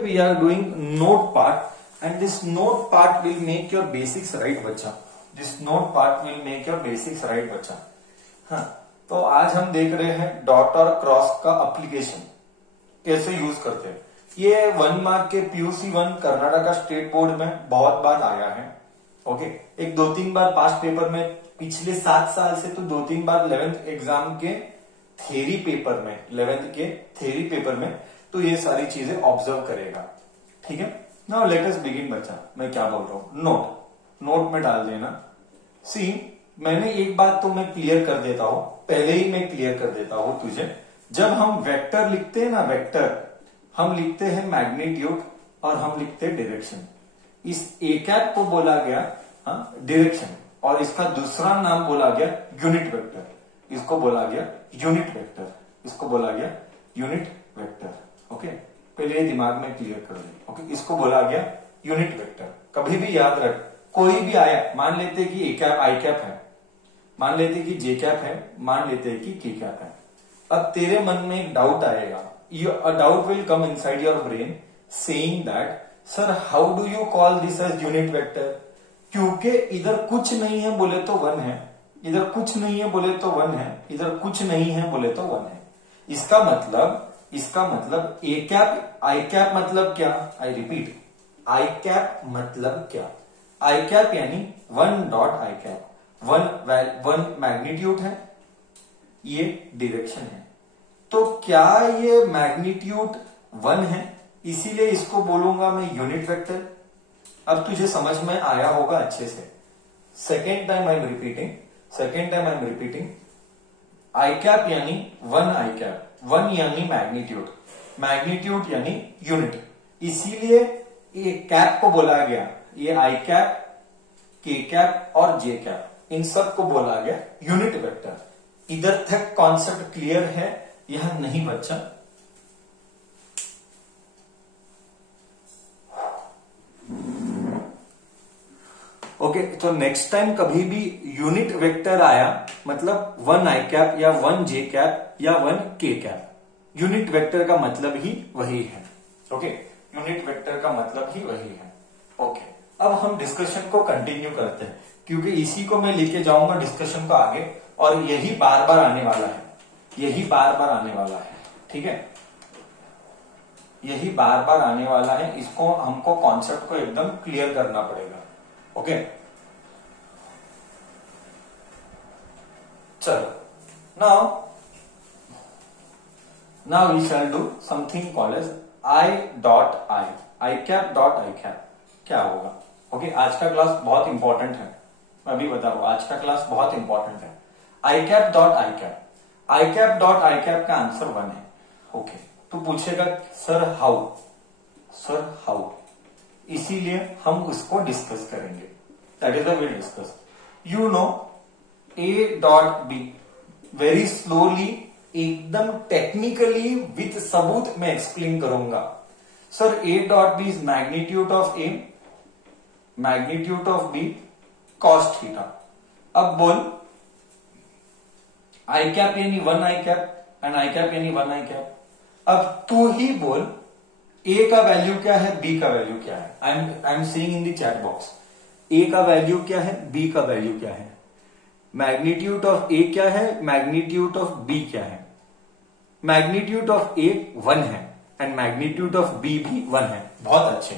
We are doing note part and this note part will make your basics right बच्चा. This note part will make your basics right बच्चा. हाँ, तो आज हम देख रहे हैं डॉट और क्रॉस का एप्लीकेशन कैसे यूज करते हैं. ये 1 मार्क के PUC 1 कर्नाटका स्टेट बोर्ड में बहुत बार आया है. ओके, एक 2-3 बार पास्ट पेपर में पिछले 7 साल से तो 2-3 बार 11th एग्जाम के थ्योरी पेपर में 11th के थ्योरी पेपर में तो ये सारी चीजें ऑब्जर्व करेगा. ठीक है, नाउ लेट अस बिगिन बच्चा. मैं क्या बोल रहा हूं, नोट में डाल देना. सी, मैंने एक बात तो मैं क्लियर कर देता हूं, पहले ही मैं क्लियर कर देता हूं तुझे. जब हम वेक्टर लिखते हैं ना, वेक्टर हम लिखते हैं मैग्नीट्यूड और हम लिखते हैं डायरेक्शन. इस ए कैप को बोला गया डायरेक्शन और इसका दूसरा नाम बोला गया यूनिट वेक्टर. इसको बोला गया यूनिट वेक्टर, इसको बोला गया यूनिट वेक्टर. ओके, पहले ये दिमाग में क्लियर कर दे. ओके, इसको बोला गया यूनिट वेक्टर. कभी भी याद रख, कोई भी आया, मान लेते कि ए कैप आई कैप है, मान लेते कि जे कैप है, मान लेते कि के कैप है. अब तेरे मन में एक डाउट आएगा, a doubt will come inside your brain saying that sir how do you call this as unit vector. क्योंकि इधर कुछ नहीं है बोले तो 1 है, इधर कुछ नहीं है बोले तो 1 है, इधर कुछ नहीं है बोले तो 1 है. इसका मतलब ए कैप आई कैप मतलब क्या. आई रिपीट, आई कैप मतलब क्या. आई कैप यानी 1 डॉट आई कैप. 1 मैग्नीट्यूड है, ये डायरेक्शन है. तो क्या ये मैग्नीट्यूड 1 है, इसीलिए इसको बोलूंगा मैं यूनिट वेक्टर. अब तुझे समझ में आया होगा अच्छे से. Second time I am repeating. I cap यानी 1 आई कैप, 1 यानी मैग्नीट्यूड यानी यूनिट. इसीलिए ये कैप को बोला गया, ये आई कैप, के कैप और जे कैप, इन सब को बोला गया यूनिट वेक्टर. इधर तक कॉन्सेप्ट क्लियर है? यह नहीं बच्चा. ओके, तो नेक्स्ट टाइम कभी भी यूनिट वेक्टर आया मतलब 1 आई कैप या 1 जे कैप या 1 के कैप, यूनिट वेक्टर का मतलब ही वही है. ओके, यूनिट वेक्टर का मतलब ही वही है. ओके, अब हम डिस्कशन को कंटिन्यू करते हैं क्योंकि इसी को मैं लेके जाऊंगा डिस्कशन को आगे और यही बार बार आने वाला है, यही बार बार आने वाला है. ठीक है, यही बार बार आने वाला है. इसको हमको कॉन्सेप्ट को एकदम क्लियर करना पड़ेगा. ओके, चलो now we shall do something called as I dot I cap dot I cap. क्या होगा? ओके, आज का क्लास बहुत इंपॉर्टेंट है. मैं अभी बता रहा हूं, आज का क्लास बहुत इंपॉर्टेंट है. I cap dot I cap, I cap dot I cap का आंसर 1 है. ओके, तो पूछेगा सर हाउ, इसीलिए हम उसको डिस्कस करेंगे. That is the way discuss. You know A dot B, very slowly, एकदम टेक्निकली विथ सबूत मैं एक्सप्लेन करूंगा. Sir A dot B is magnitude of A, magnitude of B cos theta. अब बोल, आई कैप यानी 1 I cap and I cap यानी 1 I cap. अब तू ही बोल, ए का वैल्यू क्या है, बी का वैल्यू क्या है. I am seeing in the chat box. A का वैल्यू क्या है, बी का वैल्यू क्या है. मैग्नीट्यूड ऑफ ए क्या है, मैग्नीट्यूड ऑफ बी क्या है. मैग्नीट्यूड ऑफ ए 1 है एंड मैग्नीट्यूड ऑफ बी भी 1 है. बहुत अच्छे.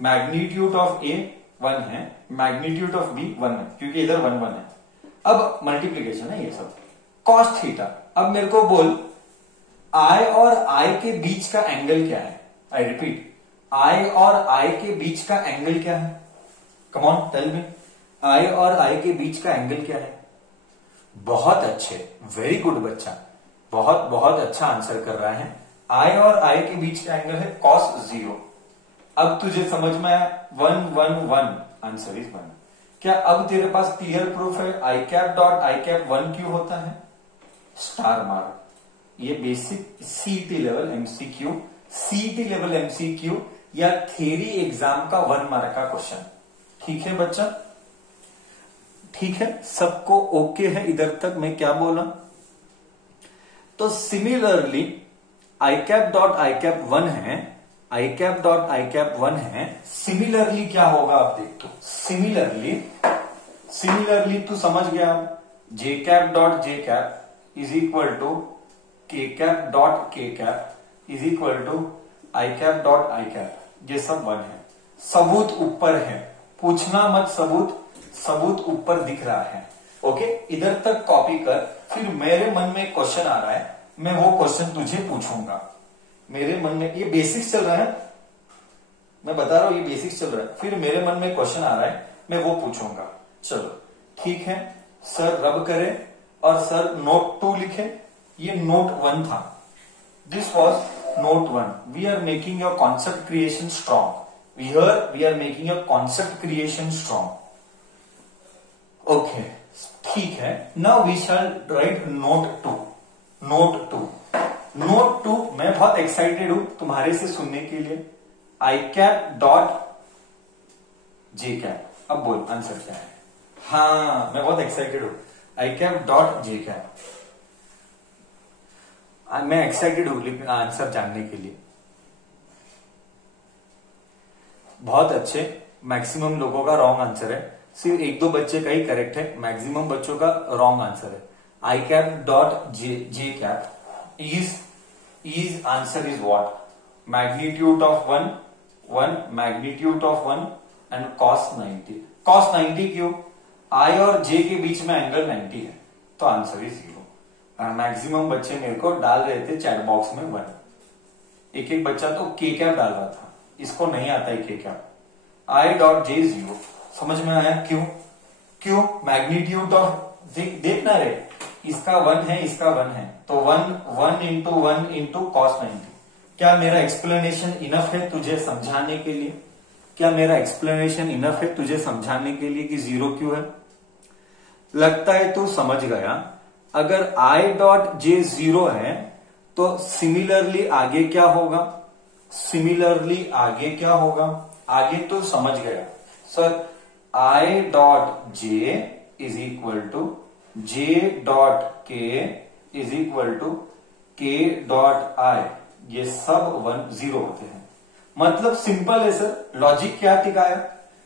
मैग्नीट्यूड ऑफ ए 1 है, मैग्नीट्यूड ऑफ बी 1 है क्योंकि इधर 1 1 है. अब मल्टीप्लीकेशन है ये सब. Cos theta. अब मेरे को बोल, आई और आई के बीच का एंगल क्या है. आई रिपीट, आई और आई के बीच का एंगल क्या है. कम ऑन टेल मी, आई और आई के बीच का एंगल क्या है. बहुत अच्छे, वेरी गुड बच्चा, बहुत बहुत अच्छा आंसर कर रहा है. आई और आई के बीच का एंगल है cos 0. अब तुझे समझ में आया, 1 1 1, आंसर इज 1. क्या अब तेरे पास क्लियर प्रूफ है I cap dot I cap 1 क्यों होता है. स्टार मार. ये basic CET level MCQ, CET level MCQ या थ्योरी एग्जाम का 1 मार्क का क्वेश्चन. ठीक है बच्चा, ठीक है, सबको ओके है इधर तक मैं क्या बोला. तो similarly I cap dot I cap 1 है, I cap dot I cap 1 है, सिमिलरली क्या होगा आप देख दो। सिमिलरली तू समझ गया, J cap dot J cap is equal to K cap dot K cap is equal to I cap dot I cap, ये सब 1 है। सबूत ऊपर है, पूछना मत, सबूत ऊपर दिख रहा है। ओके, इधर तक कॉपी कर, फिर मेरे मन में एक क्वेश्चन आ रहा है, मैं वो क्वेश्चन तुझे पूछूंगा। मेरे मन में ये बेसिक्स चल रहा है, मैं बता रहा हूं, ये बेसिक्स चल रहा है, फिर मेरे मन में क्वेश्चन आ रहा है, मैं वो पूछूंगा। चलो ठीक है, सर रब करे और सर नोट 2 लिखे। ये नोट 1 था, this was note 1। We are making your concept creation strong, we are making your concept creation strong. Okay ठीक है, now we shall write note 2। Note 2 मैं बहुत एक्साइटेड हूं तुम्हारे से सुनने के लिए। आई कैप डॉट जे कैप, अब बोल आंसर क्या है। हाँ मैं बहुत एक्साइटेड हूं, आई कैप डॉट जे कैप, मैं एक्साइटेड हूं आंसर जानने के लिए। बहुत अच्छे, मैक्सिमम लोगों का रॉन्ग आंसर है, सिर्फ 1-2 बच्चे का ही करेक्ट है, मैक्सिमम बच्चों का रॉन्ग आंसर है। I cap dot J cap is answer is what? Magnitude of 1 magnitude of 1 and cos 90। cos 90 क्यों? I और J के बीच में एंगल 90 है, तो आंसर इज 0। मैक्सिमम बच्चे मेरे को डाल रहे थे चैट बॉक्स में 1, एक बच्चा तो के कैप डाल रहा था, इसको नहीं आता है के कैप। I डॉट जे 0, समझ में आया क्यों? मैग्नीट्यूड ऑफ देखना रे, इसका 1 है, इसका 1 है, तो 1 इंटू 1 इंटू कॉस 90। क्या मेरा एक्सप्लेनेशन इनफ है तुझे समझाने के लिए? क्या मेरा एक्सप्लेनेशन इनफ है तुझे समझाने के लिए कि 0 क्यों है? लगता है तू समझ गया। अगर आई डॉट जे 0 है तो सिमिलरली आगे क्या होगा? आगे तो समझ गया sir, I dot J is equal to J dot K is equal to K dot I, ये सब 0 होते हैं। मतलब सिंपल है सर, लॉजिक क्या टिकाया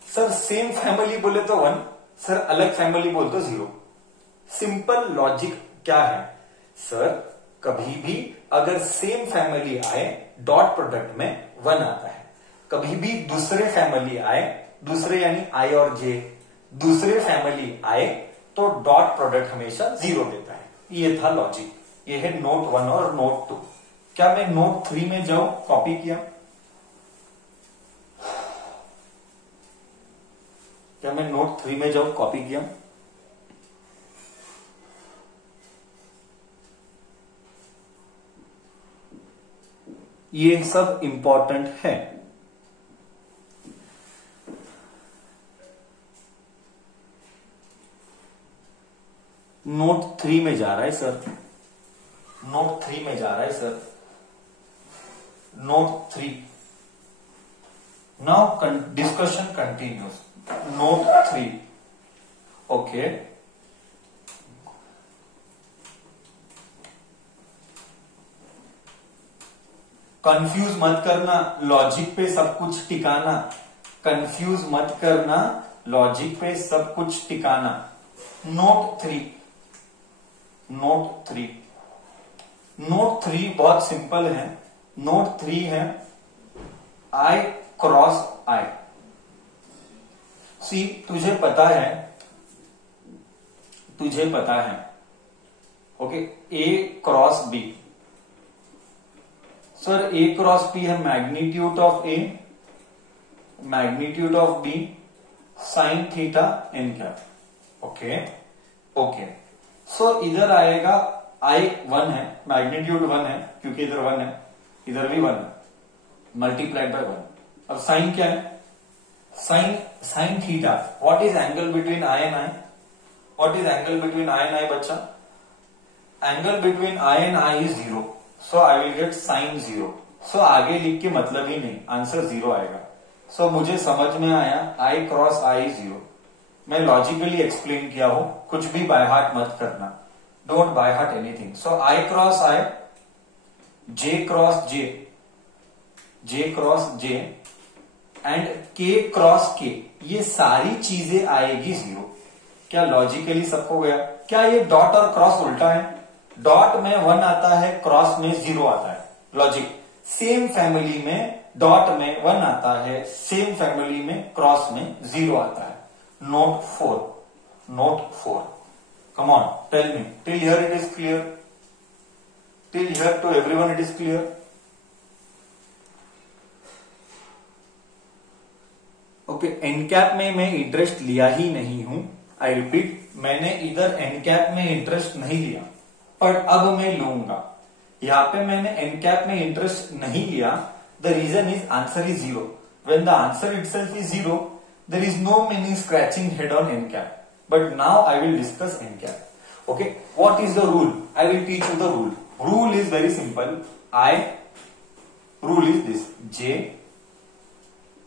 सर? सेम फैमिली बोले तो 1, सर अलग फैमिली बोले तो 0। सिंपल लॉजिक क्या है सर? कभी भी अगर सेम फैमिली आए डॉट प्रोडक्ट में 1 आता है, कभी भी दूसरे फैमिली आए, दूसरे यानी आई और जे दूसरे फैमिली आए तो डॉट प्रोडक्ट हमेशा 0 देता है। ये था लॉजिक, ये है नोट 1 और नोट 2। क्या मैं नोट 3 में जाऊं? कॉपी किया, क्या मैं नोट 3 में जाऊं? कॉपी किया। ये सब इंपॉर्टेंट है। नोट 3 में जा रहा है सर, नोट 3 में जा रहा है sir, note 3। Now discussion continuous. Note 3 okay. Confuse मत करना, लॉजिक पे सब कुछ टिकाना। कंफ्यूज मत करना, लॉजिक पे सब कुछ टिकाना। नोट 3 बहुत सिंपल है। नोट 3 है आई क्रॉस आई। सी तुझे पता है okay, A cross B. Sir A cross B है magnitude of A, magnitude of B sine theta N cap. Okay so इधर आएगा आई 1 है, मैग्नीट्यूड 1 है क्योंकि इधर 1 है, इधर भी 1 है, मल्टीप्लाइड बाय 1। अब साइन क्या है? Sine theta. What is angle between I and I? What is angle between I and I बच्चा? Angle between I and I is 0, so I will get sine 0। सो आगे लिख के मतलब ही नहीं, आंसर 0 आएगा। सो मुझे समझ में आया आई क्रॉस आई 0। मैं लॉजिकली एक्सप्लेन किया हूं, कुछ भी बाय हार्ट मत करना, don't by heart anything. So I cross I, J cross J, J cross J and के क्रॉस के, ये सारी चीजें आएगी 0। क्या लॉजिकली सबको गया? क्या ये डॉट और क्रॉस उल्टा है? डॉट में 1 आता है, क्रॉस में 0 आता है। लॉजिक सेम फैमिली में डॉट में 1 आता है, सेम फैमिली में क्रॉस में 0 आता है। Note 4 come on, tell me, till here it is clear, till here to everyone it is clear? Okay, NCAP में मैं इंटरेस्ट लिया ही नहीं हूं। आई रिपीट, मैंने इधर एनकैप में इंटरेस्ट नहीं लिया, पर अब मैं लूंगा। यहां पे मैंने एनकैप में इंटरेस्ट नहीं लिया। The reason is answer is 0। When the answer itself is 0, there is no meaning scratching head on N cap. But now I will discuss NCAP. Okay, what is the rule? I will teach you the rule. Rule is very simple. Rule is this: J,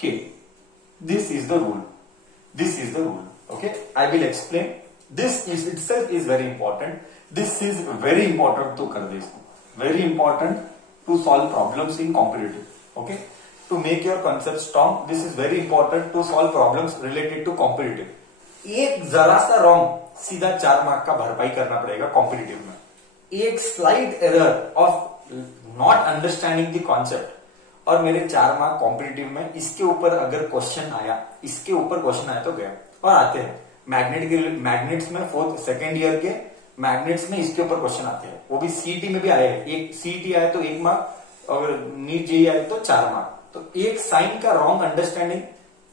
K. This is the rule. This is the rule. Okay, I will explain. This is itself is very important. This is very important to कर दे इसको. Very important to solve problems in competitive. Okay, to make your concept strong. This is very important to solve problems related to competitive. एक जरा सा wrong सीधा 4 mark का भरपाई करना पड़ेगा कॉम्पिटिटिव में। एक slide error of not understanding the concept और मेरे 4 मार्क कॉम्पिटिटिव में। इसके ऊपर अगर क्वेश्चन आया, इसके ऊपर क्वेश्चन आया तो गया। और आते हैं मैग्नेट्स में 4th सेकेंड ईयर के मैग्नेट्स में इसके ऊपर क्वेश्चन आते हैं। वो भी सीईटी में भी आए हैं। एक सीईटी आए तो 1 मार्क और नीट जेईई आए तो 4 मार्क। तो एक साइन का रॉन्ग अंडरस्टैंडिंग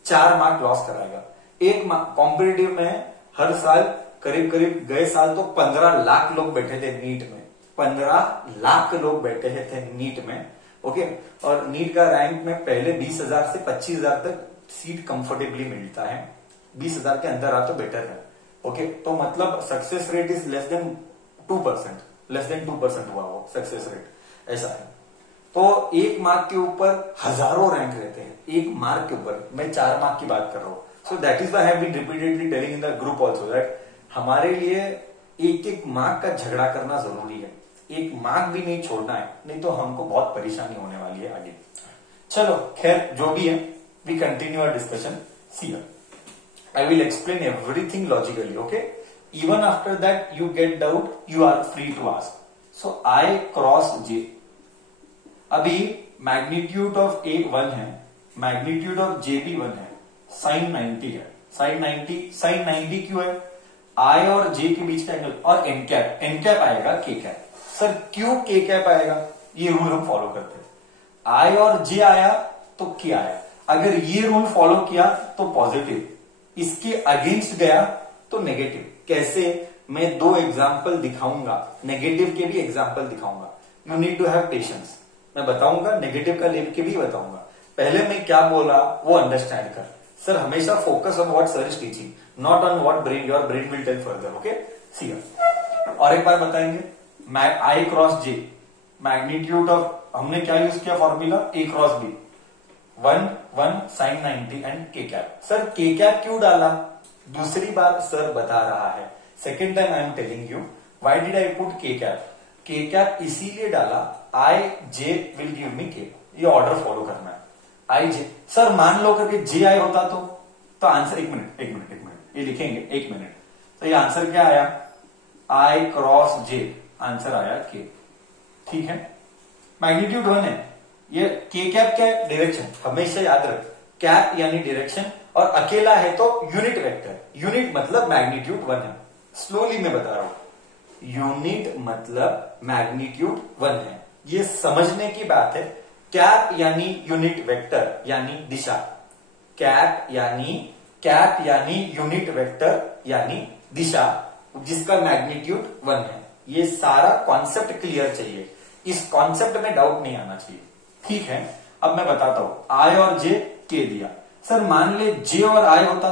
4 मार्क लॉस कराएगा। एक कॉम्पिटिटिव में हर साल करीब गए साल तो 15 लाख लोग बैठे थे नीट में। 15 लाख लोग बैठे थे नीट में। ओके, और नीट का रैंक में पहले 20,000 से 25,000 तक सीट कंफर्टेबली मिलता है। 20,000 के अंदर आ तो बेटर है। ओके, तो मतलब success rate is less than 2% हुआ वो सक्सेस रेट, ऐसा है। तो 1 मार्क के ऊपर हजारों रैंक रहते हैं। 1 मार्क के ऊपर, मैं 4 मार्क की बात कर रहा हूं। So that is why I have been repeatedly telling in the group also that हमारे लिए एक मार्क का झगड़ा करना जरूरी है। 1 मार्क भी नहीं छोड़ना है, नहीं तो हमको बहुत परेशानी होने वाली है आगे। चलो खैर, जो भी है, we continue our discussion. See here, I will explain everything logically. Okay, even after that you get doubt, you are free to ask. So I cross J. अभी मैग्नीट्यूड ऑफ A 1 है, मैग्नीट्यूड ऑफ J भी 1 है, sign 90 है। Sign 90 क्यों है? आई और जे के बीच का एंगल। और एनकैप आएगा के कैप। सर क्यों के कैप आएगा? ये रूल हम फॉलो करते हैं। आई और जे आया तो के आया। अगर ये रूल फॉलो किया तो पॉजिटिव, इसके अगेंस्ट गया तो नेगेटिव। कैसे? मैं 2 एग्जाम्पल दिखाऊंगा, नेगेटिव के भी एग्जाम्पल दिखाऊंगा। You need to have patience. मैं बताऊंगा, नेगेटिव का लेके भी बताऊंगा। पहले मैं क्या बोला वो अंडरस्टैंड कर। सर हमेशा focus on what sir is teaching, not on what brain, your brain will tell further. Okay, see here. और एक बार बताएंगे, I cross J, magnitude of, हमने क्या यूज किया formula? A cross B, 1 sine 90 and K cap. Sir K cap क्यों डाला? दूसरी बार सर बता रहा है, second time I am telling you why did I put K cap. K cap इसीलिए डाला, आई जे विल गिव मी के। ये ऑर्डर फॉलो करना है। आई जे, सर मान लो करके जे आई होता तो आंसर, एक मिनट ये लिखेंगे, 1 मिनट। तो ये आंसर क्या आया? आई क्रॉस जे, आंसर आया के। ठीक है, मैग्नीट्यूड 1 है। ये के कैप क्या है? डायरेक्शन। हमेशा याद रख, कैप यानी डायरेक्शन, और अकेला है तो यूनिट वेक्टर। यूनिट मतलब मैग्नीट्यूड 1 है। स्लोली मैं बता रहा हूं, यूनिट मतलब मैग्नीट्यूड 1 है। ये समझने की बात है। कैप यानी यूनिट वेक्टर यानी दिशा। कैप यानी यूनिट वेक्टर यानी दिशा, जिसका मैग्नीट्यूड 1 है। ये सारा कॉन्सेप्ट क्लियर चाहिए। इस कॉन्सेप्ट में डाउट नहीं आना चाहिए। ठीक है, अब मैं बताता हूं। आई और जे के दिया। सर मान ले जे और आई होता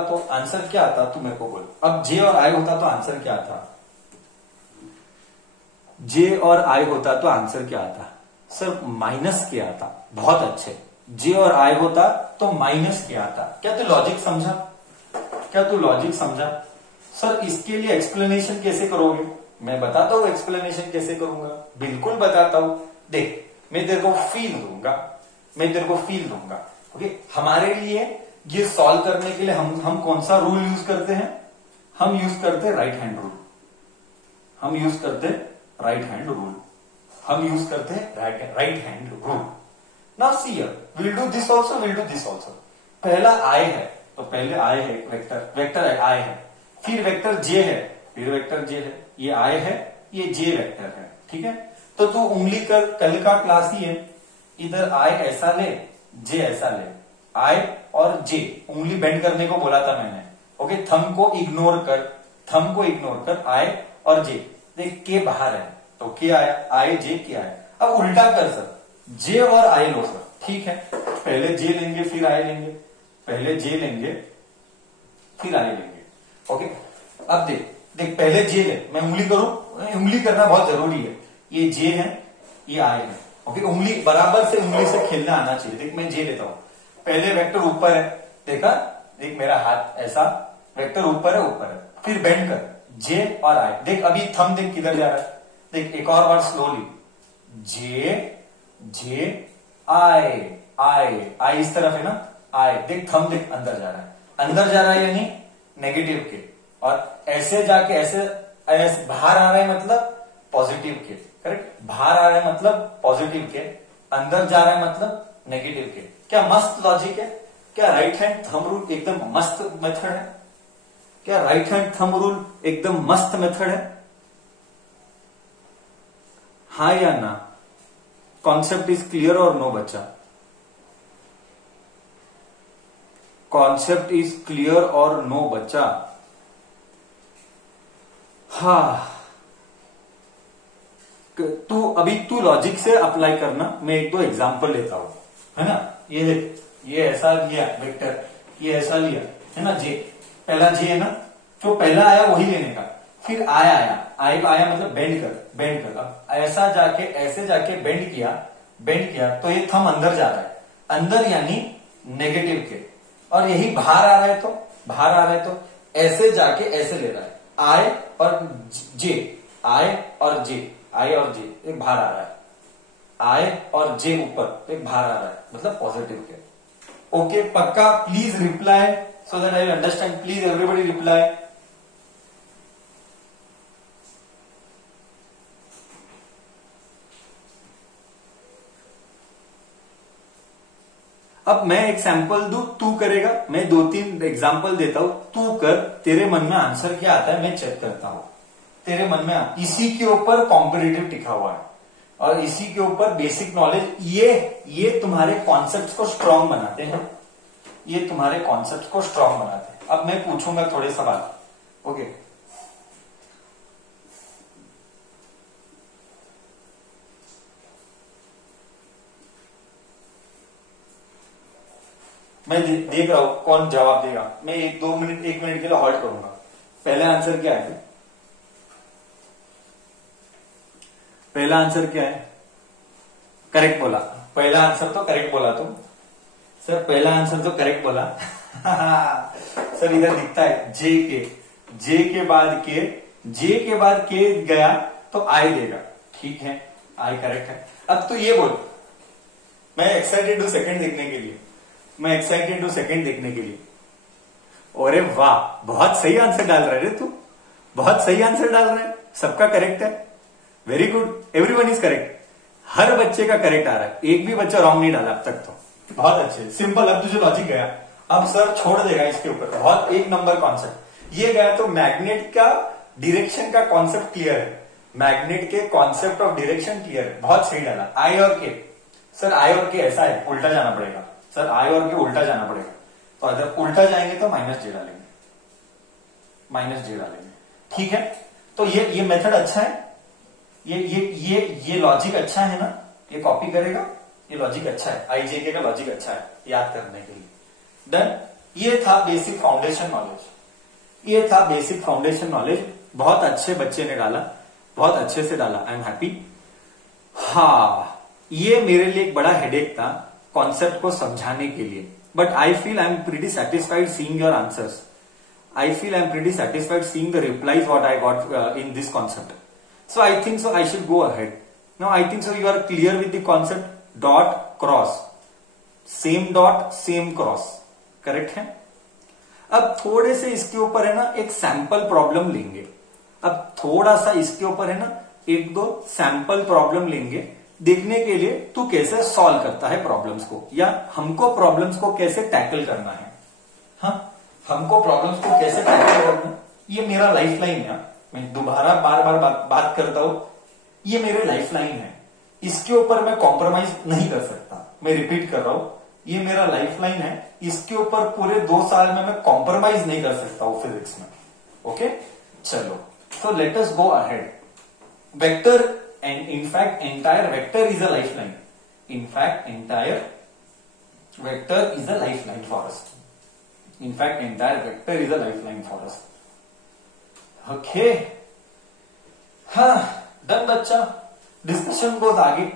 तो आंसर क्या आता? तू मेरे को बोल। अब जे और आई होता तो आंसर क्या आता? जे और आई होता तो आंसर क्या आता? सर माइनस के आता। बहुत अच्छे। जे और आई होता तो माइनस के आता। क्या तू लॉजिक समझा? सर इसके लिए एक्सप्लेनेशन कैसे करोगे? मैं बताता हूं एक्सप्लेनेशन कैसे करूंगा, बिल्कुल बताता हूं। देख, मैं तेरे को फील दूंगा, मैं तेरे को फील दूंगा। ओके, हमारे लिए ये सॉल्व करने के लिए हम कौन सा रूल यूज करते हैं? हम यूज करते राइट हैंड रूल, हम यूज करते राइट हैंड रूल, हम यूज करते right hand rule. Now see here, will do this also, will do this also. पहला आई है तो पहले आई है वेक्टर, वेक्टर आई है, फिर वेक्टर जे है, फिर वेक्टर जे है, ये आई है, ये जे वेक्टर है। ठीक है, तो तू उंगली कर, कल का क्लास ही है, इधर आई ऐसा ले, जे ऐसा ले, आई और जे उंगली बेंड करने को बोला था मैंने। ओके, थंब को इग्नोर कर, थंब को इग्नोर कर, आई और जे। देख के बाहर है तो के आया, आई जे के आया। अब उल्टा कर सर, जे और आई लो सर। ठीक है, पहले जे लेंगे फिर आई लेंगे, पहले जे लेंगे फिर आई लेंगे। ओके, अब देख देख, पहले जे ले, मैं उंगली करूं, उंगली करना बहुत जरूरी है। ये जे है, ये आई है। ओके, उंगली बराबर से उंगली से खेलना आना चाहिए। देख मैं जे लेता हूं, पहले वेक्टर ऊपर है, देखा, देख मेरा हाथ ऐसा, वेक्टर ऊपर है, ऊपर है, फिर बेंड कर, जे और आई। देख अभी थंब देख किधर जा रहा है, देख एक और बार स्लोली, जे जे आई आई आई, इस तरफ है ना, आई। देख थंब देख अंदर जा रहा है, अंदर जा रहा है यानी नेगेटिव के, और ऐसे जाके ऐसे बाहर आ रहा है मतलब पॉजिटिव के। करेक्ट, बाहर आ रहा है मतलब पॉजिटिव के, अंदर जा रहा है मतलब नेगेटिव के। क्या मस्त लॉजिक है? क्या राइट हैंड थंब रूल एकदम मस्त मेथड है? क्या राइट हैंड थंब रूल एकदम मस्त मेथड है? हाँ या ना? कॉन्सेप्ट इज क्लियर और नो बच्चा? कॉन्सेप्ट इज क्लियर और नो बच्चा? हाँ, तू लॉजिक से अप्लाई करना, मैं एक दो एग्जांपल लेता हूं, है ना। ये देख, ये ऐसा लिया वेक्टर, ये ऐसा लिया, है ना, जे, पहला जे है ना, जो पहला आया वही लेने का, फिर आई आया, आई आया मतलब बेंड कर, बेंड कर। अब ऐसा जाके ऐसे जाके बेंड किया, बेंड किया तो ये थंब अंदर जा रहा है, अंदर यानी नेगेटिव के, और यही बाहर आ रहा है तो बाहर आ रहा है तो ऐसे जाके ऐसे ले रहा है, आई और जे, आई और जे, आई और जे, एक बाहर आ रहा है, आई और जे ऊपर, एक बाहर आ रहा है, मतलब पॉजिटिव के। ओके, पक्का? Please reply so that I will understand. Please everybody reply. अब मैं एक सैंपल दूं, तू करेगा, मैं दो तीन एग्जांपल देता हूं, तू कर, तेरे मन में आंसर क्या आता है मैं चेक करता हूं। तेरे मन में इसी के ऊपर कॉम्पिटिटिव टिका हुआ है और इसी के ऊपर बेसिक नॉलेज, ये तुम्हारे कॉन्सेप्ट को स्ट्रांग बनाते हैं, ये तुम्हारे कॉन्सेप्ट को स्ट्रांग बनाते हैं। अब मैं पूछूंगा थोड़े सवाल। ओके, मैं देख रहा हूं कौन जवाब देगा। मैं एक मिनट के लिए हॉल्ट करूंगा। पहला आंसर क्या है? पहला आंसर क्या है? करेक्ट बोला, पहला आंसर तो करेक्ट बोला तुम सर, पहला आंसर तो करेक्ट बोला। सर इधर दिखता है जे के बाद के गया तो आई देगा। ठीक है, आई करेक्ट है। अब तो ये बोल, मैं एक्साइटेड हूं सेकंड देखने के लिए, मैं एक्साइटेड हूं सेकंड देखने के लिए। अरे वाह, बहुत सही आंसर डाल रहा है तू, बहुत सही आंसर डाल रहा है, सबका करेक्ट है। Very good, everyone is correct, हर बच्चे का करेक्ट आ रहा है, एक भी बच्चा रॉन्ग नहीं डाला अब तक तो। बहुत अच्छे, सिंपल। अब तुझे लॉजिक गया, अब सर छोड़ देगा इसके ऊपर, बहुत एक नंबर कॉन्सेप्ट ये गया। तो मैग्नेट का डायरेक्शन का कॉन्सेप्ट क्लियर है, मैग्नेट के कॉन्सेप्ट ऑफ डायरेक्शन क्लियर है, बहुत सही डाला। आई और के, सर आई और के ऐसा है, उल्टा जाना पड़ेगा सर, आई और के उल्टा जाना पड़ेगा। तो अगर उल्टा जाएंगे तो माइनस जे डालेंगे, माइनस जे डालेंगे। ठीक है, तो ये मेथड अच्छा है, ये लॉजिक अच्छा है ना, ये कॉपी करेगा, ये लॉजिक अच्छा है, आईजेके का लॉजिक अच्छा है याद करने के लिए। डन, ये था बेसिक फाउंडेशन नॉलेज, ये था बेसिक फाउंडेशन नॉलेज। बहुत अच्छे बच्चे ने डाला, बहुत अच्छे से डाला, आई एम हैप्पी। हाँ, ये मेरे लिए एक बड़ा हेडेक था कॉन्सेप्ट को समझाने के लिए, but I feel I am pretty satisfied seeing your answers, I feel I am pretty satisfied seeing the replies what I got in this concept. So I think so I should go ahead. Now I think so you are clear with the concept dot cross, same dot same cross, correct है। अब थोड़े से इसके ऊपर है ना एक sample problem लेंगे। अब थोड़ा सा इसके ऊपर है ना एक दो सैंपल प्रॉब्लम लेंगे देखने के लिए तू कैसे सॉल्व करता है प्रॉब्लम्स को, या हमको प्रॉब्लम्स को कैसे टैकल करना है। हाँ, हमको प्रॉब्लम्स को कैसे टैकल करना है, ये मेरा लाइफ लाइन है। मैं दोबारा बार बार बात करता हूं, ये मेरे लाइफ लाइन है, इसके ऊपर मैं कॉम्प्रोमाइज नहीं कर सकता। मैं रिपीट कर रहा हूं, ये मेरा लाइफ लाइन है, इसके ऊपर पूरे 2 साल में मैं कॉम्प्रोमाइज नहीं कर सकता हूं फिजिक्स में। ओके, चलो, so let us go ahead. Vector, and in fact entire vector is a lifeline. In fact entire vector is a lifeline for us. In fact entire vector is a lifeline for us. Okay, हाँ, done बच्चा। Discussion goes आगे।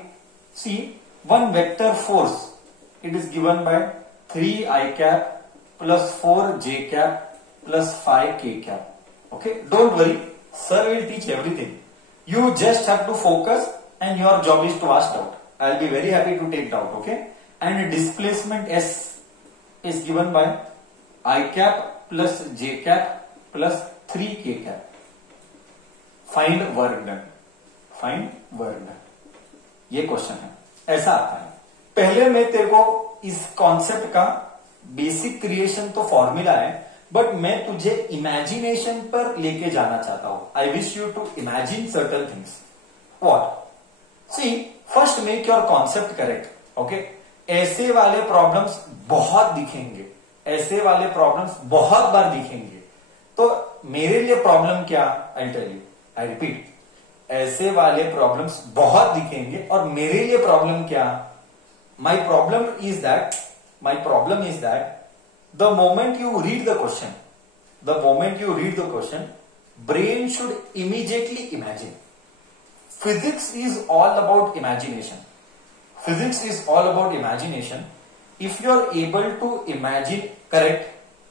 See, one vector force, it is given by 3i cap plus 4j cap plus 5k cap. Okay, don't worry, sir will teach everything. You just have to focus and your job is to ask doubt. I'll be very happy to take doubt, okay? And displacement S is given by I cap plus J cap plus 3K cap. Find work done. Find work done. ये question है, ऐसा आता है। पहले मैं तेरे को इस कॉन्सेप्ट का बेसिक क्रिएशन तो फॉर्मूला है, बट मैं तुझे इमेजिनेशन पर लेके जाना चाहता हूं। I wish you to imagine certain things. What? See, first make your concept correct. Okay, ऐसे वाले प्रॉब्लम्स बहुत दिखेंगे, ऐसे वाले प्रॉब्लम्स बहुत बार दिखेंगे। तो मेरे लिए प्रॉब्लम क्या? I tell you, I repeat, ऐसे वाले प्रॉब्लम्स बहुत दिखेंगे और मेरे लिए प्रॉब्लम क्या? My problem is that the moment you read the question, brain should immediately imagine. Physics is all about imagination. If you are able to imagine correct,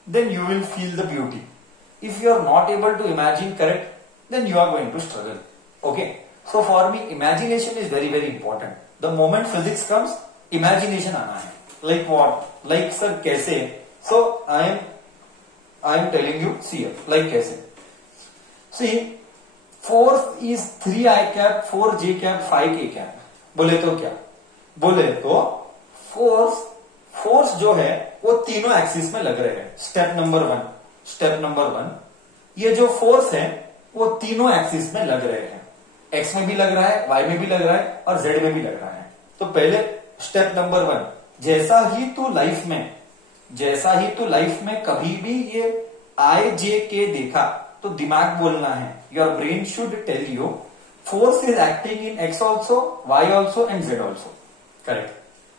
then you will feel the beauty. If you are not able to imagine correct, then you are going to struggle. Okay, so for me imagination is very very important. The moment physics comes, imagination आना है। Like what? Like sir कैसे? So I am telling you, see here, like कैसे? See, force is 3i cap, 4j cap, 5k cap. बोले तो क्या? बोले तो force जो है वो तीनों एक्सिस में लग रहे हैं। स्टेप नंबर वन, ये जो फोर्स है वो तीनों एक्सिस में लग रहे हैं। एक्स में भी लग रहा है, वाई में भी लग रहा है और जेड में भी लग रहा है। तो पहले स्टेप नंबर 1, जैसा ही तू लाइफ में कभी भी ये आई जे के देखा तो दिमाग बोलना है, your brain should tell you force is acting in X also, Y also and Z also. Correct.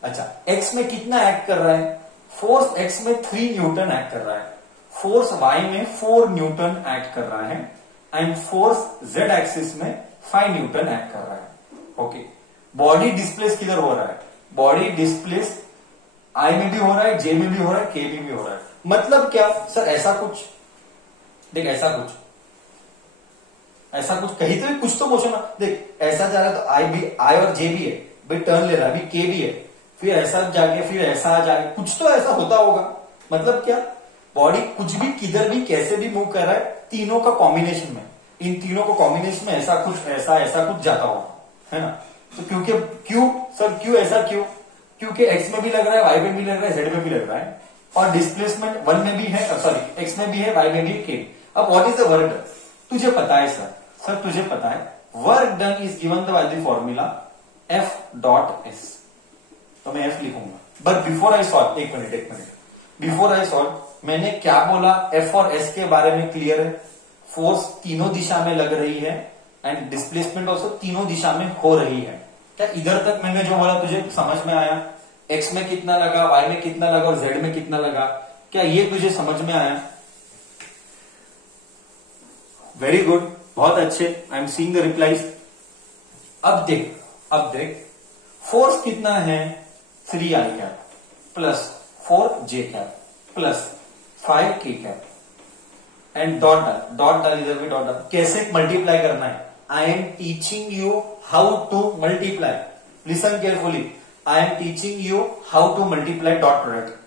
अच्छा, एक्स में कितना एक्ट कर रहा है? फोर्स एक्स में 3 न्यूटन एक्ट कर रहा है, फोर्स वाई में 4 न्यूटन एक्ट कर रहा है एंड फोर्स जेड एक्सिस में 5 न्यूटन एक्ट कर रहा है। ओके, बॉडी डिस्प्लेस किधर हो रहा है? बॉडी डिस्प्लेस आई में भी हो रहा है, जे में भी हो रहा है, के में भी हो रहा है। मतलब क्या सर? ऐसा कुछ देख, ऐसा कुछ कहीं तो कुछ तो मोशन देख, ऐसा जा रहा है तो आई और जे भी है भाई, टर्न ले रहा है, अभी के भी है, फिर ऐसा जाके फिर ऐसा जाके कुछ तो ऐसा होता होगा। मतलब क्या? बॉडी कुछ भी किधर भी कैसे भी मूव कर रहा है, तीनों का कॉम्बिनेशन में, इन तीनों को कॉम्बिनेशन में ऐसा कुछ जाता होगा, है ना? तो क्योंकि क्यों ऐसा क्यों? क्योंकि एक्स में भी लग रहा है, वाई में भी लग रहा है, जेड में भी लग रहा है और डिस्प्लेसमेंट 1 में भी है, सॉरी एक्स में भी है, वाई में भी है, के। अब what is the work done? तुझे पता है सर तुझे पता है work done is given by the formula F dot S. तो मैं एफ लिखूंगा, बट बिफोर आई सॉल्व, एक मिनट, बिफोर आई सॉल्व, मैंने क्या बोला? एफ और एस के बारे में क्लियर है। फोर्स तीनों दिशा में लग रही है एंड डिस्प्लेसमेंट ऑल्सो तीनों दिशा में हो रही है। क्या इधर तक मैंने जो बोला तुझे समझ में आया? एक्स में कितना लगा, वाई में कितना लगा और जेड में कितना लगा, क्या ये तुझे समझ में आया? वेरी गुड, बहुत अच्छे, आई एम सीइंग द रिप्लाईज। अब देख फोर्स कितना है? 3i cap plus 4j cap plus 5k cap and dot डाल, इधर भी डॉट डाल। कैसे मल्टीप्लाई करना है? I am teaching you how to multiply. Listen carefully. I am teaching you how to multiply dot product.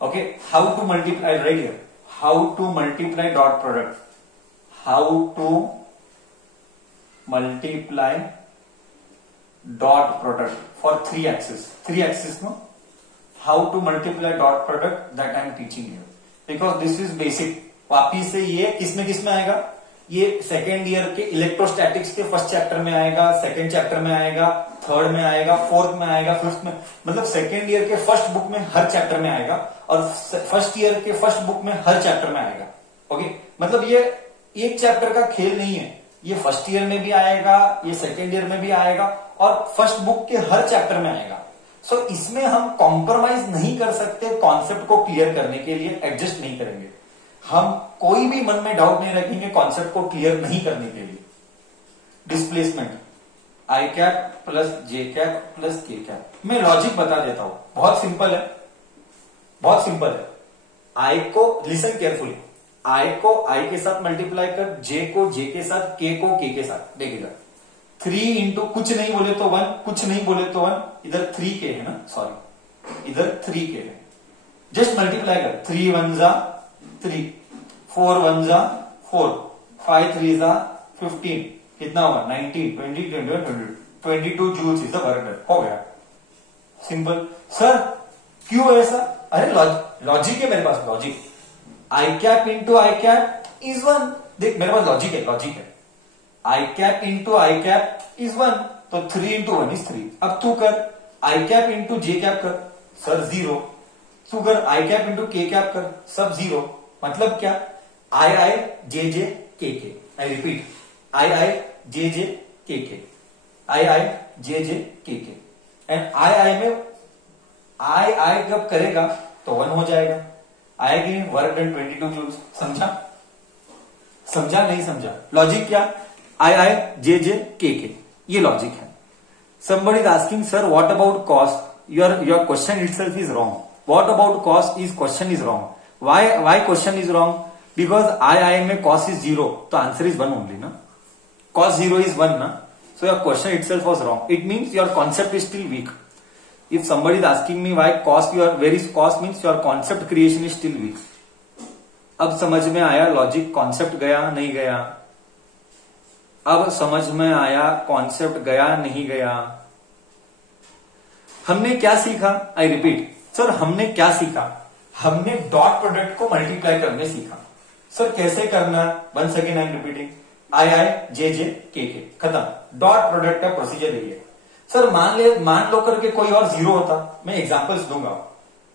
Okay, how to multiply right here. How to multiply dot product. How to multiply dot product for 3 axis. 3 axis, no? How to multiply dot product that I am teaching you. Because this is basic. वापिस से ये किसमें आएगा? ये second year के electrostatics के first chapter में आएगा, सेकेंड चैप्टर में आएगा, थर्ड में आएगा, फोर्थ में आएगा, फिफ्थ में, मतलब सेकेंड ईयर के फर्स्ट बुक में हर चैप्टर में आएगा और फर्स्ट ईयर के फर्स्ट बुक में हर चैप्टर में आएगा. ओके, मतलब ये एक चैप्टर का खेल नहीं है. ये फर्स्ट ईयर में भी आएगा, ये सेकेंड ईयर में भी आएगा और फर्स्ट बुक के हर चैप्टर में आएगा. सो इसमें हम कॉम्प्रोमाइज नहीं कर सकते. कॉन्सेप्ट को क्लियर करने के लिए एडजस्ट नहीं करेंगे. हम कोई भी मन में डाउट नहीं रखेंगे कॉन्सेप्ट को क्लियर नहीं करने के लिए. Displacement I cap plus J cap plus के कैप. मैं लॉजिक बता देता हूं, बहुत सिंपल है, बहुत सिंपल है. आई को लिसन केयरफुली, आई को आई के साथ मल्टीप्लाई कर, जे को जे के साथ, के को के के साथ. देखिएगा 3 इंटू कुछ नहीं बोले तो 1, कुछ नहीं बोले तो 1. इधर 3 के है ना, सॉरी इधर 3 के है. जस्ट मल्टीप्लाई कर. 3 1 जा 3, 4 1 जा 4, 5 3 जा 15. कितना हुआ? 19, 20, 21, 22 joules is the work done. हो गया. सिंपल. सर क्यों ऐसा? अरे लॉजिक है मेरे पास, logic. I cap into I cap is 1. देख मेरे पास लॉजिक है, लॉजिक है. I cap into I cap is 1, तो 3 इंटू 1 इज 3. अब तू कर आई कैप इंटू जे कैप कर, सर 0. तू कर आई कैप इंटू के कैप कर, सब 0. मतलब क्या? आई आई जे जे के के. I repeat, I I J J के के, आई आई जे जे के के. एंड आई आई में आई आई जब करेगा तो 1 हो जाएगा. आएगी वर्क डन 22 जूल्स. समझा? समझा नहीं समझा? लॉजिक क्या? आई आई जे जे के के, ये लॉजिक है. somebody is asking, sir, what about cost? Your question itself is wrong. What about cost is question is wrong. Why question is wrong? Because I में cost is 0, तो answer is 1 only, na? Cost 0 is 1, na? So your question itself was wrong. It means your concept is still weak. If somebody is asking me why cost, where is cost, means your concept creation is still weak. अब समझ में आया logic? Concept गया नहीं गया? अब समझ में आया कॉन्सेप्ट गया नहीं गया? हमने क्या सीखा? आई रिपीट सर, हमने क्या सीखा? हमने डॉट प्रोडक्ट को मल्टीप्लाई करने सीखा. सर कैसे करना? Once again I am repeating, I I J J K खत्म. डॉट प्रोडक्ट का प्रोसीजर यही है. सर मान लो करके कोई और 0 होता. मैं एग्जांपल्स दूंगा,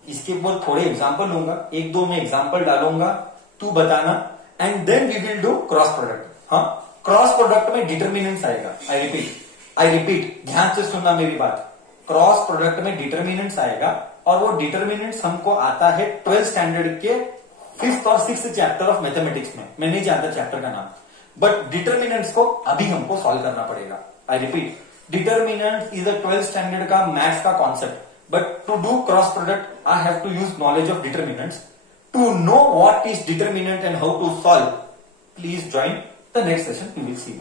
इसके ऊपर थोड़े एग्जांपल लूंगा, 1-2 में एग्जांपल डालूंगा, तू बताना, and then we will do cross product. हाँ, क्रॉस प्रोडक्ट में डिटर्मिनेंट्स आएगा. आई रिपीट ध्यान से सुनना मेरी बात. क्रॉस प्रोडक्ट में डिटर्मिनेंट्स आएगा और वो डिटर्मिनेंट्स हमको आता है 12th स्टैंडर्ड के 5th और 6th चैप्टर ऑफ मैथमेटिक्स में. मैं नहीं जानता चैप्टर का नाम, बट डिटर्मिनेंट्स को अभी हमको सॉल्व करना पड़ेगा. I repeat, determinants is a 12th standard का मैथ्स का concept. But to do cross product I have to use knowledge of determinants. To know what is determinant and how to solve, please join the next session. We will see.